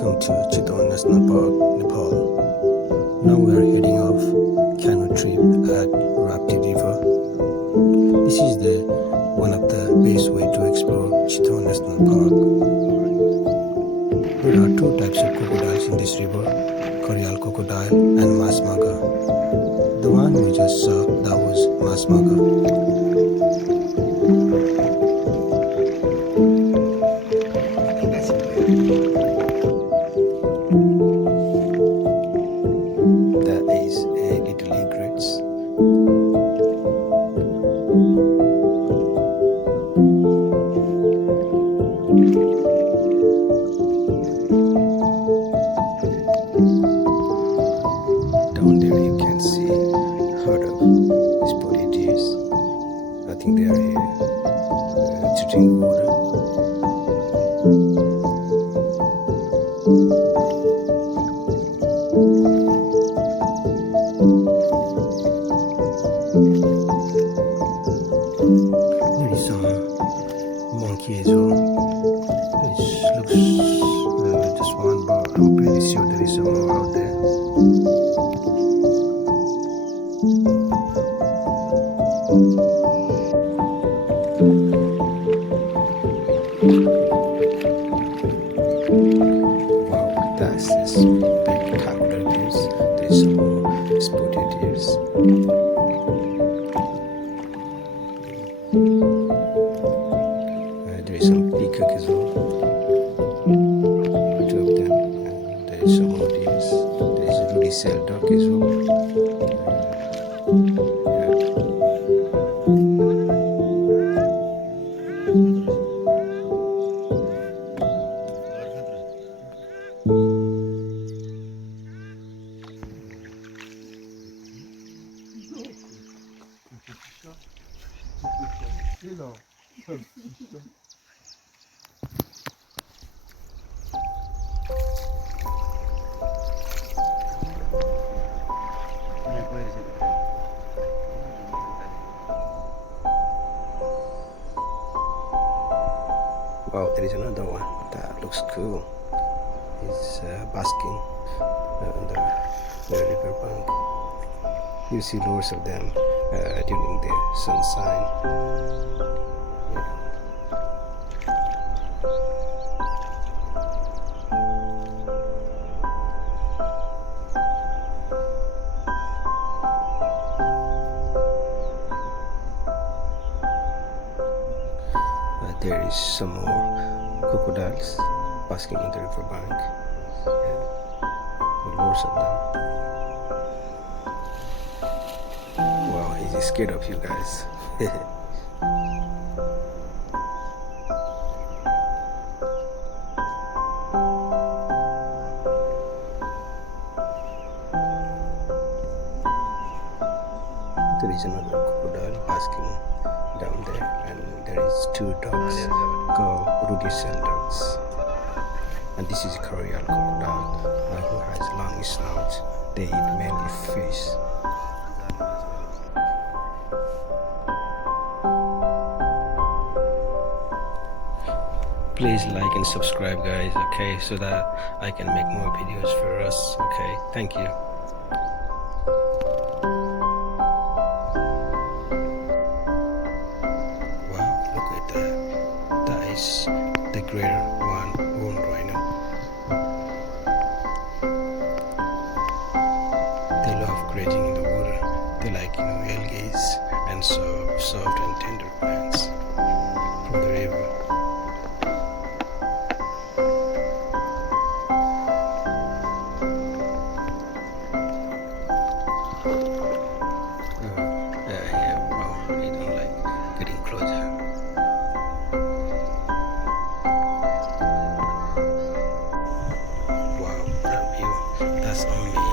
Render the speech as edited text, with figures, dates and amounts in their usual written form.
Welcome to Chitwan National Park, Nepal. Now we are heading off canoe trip at Rapti River. This is one of the best way to explore Chitwan National Park. There are two types of crocodiles in this river, Coral crocodile and Masmaga. The one we just saw, that was Masmaga. There is a little egrets. Down there you can see herd of spotted deers. I think they are here to drink water. There is some monkey as well. It looks just one, but I'm pretty sure there is some more out there. Wow, that's this spectacular views. There is some more spotted deers. There is some peacock as well. Two of them. And there is some more deers. There is a ruddy cell duck as well. Wow, there is another one that looks cool. It's basking on the river bank. You see loads of them during the sunshine. There is some more crocodiles basking on the river bank. Loads of them. Wow, he's scared of you guys. There is another crocodile basking down there, and there is two dogs called ruddy cell dogs. And this is a coral crocodile who has long snout. They eat mainly fish. Please like and subscribe, guys, okay, so that I can make more videos for us, okay? Thank you. Wow, look at that. That is the greater one rhino. They love grazing in the water. They like, algae and soft and tender plants from the river. That's amazing.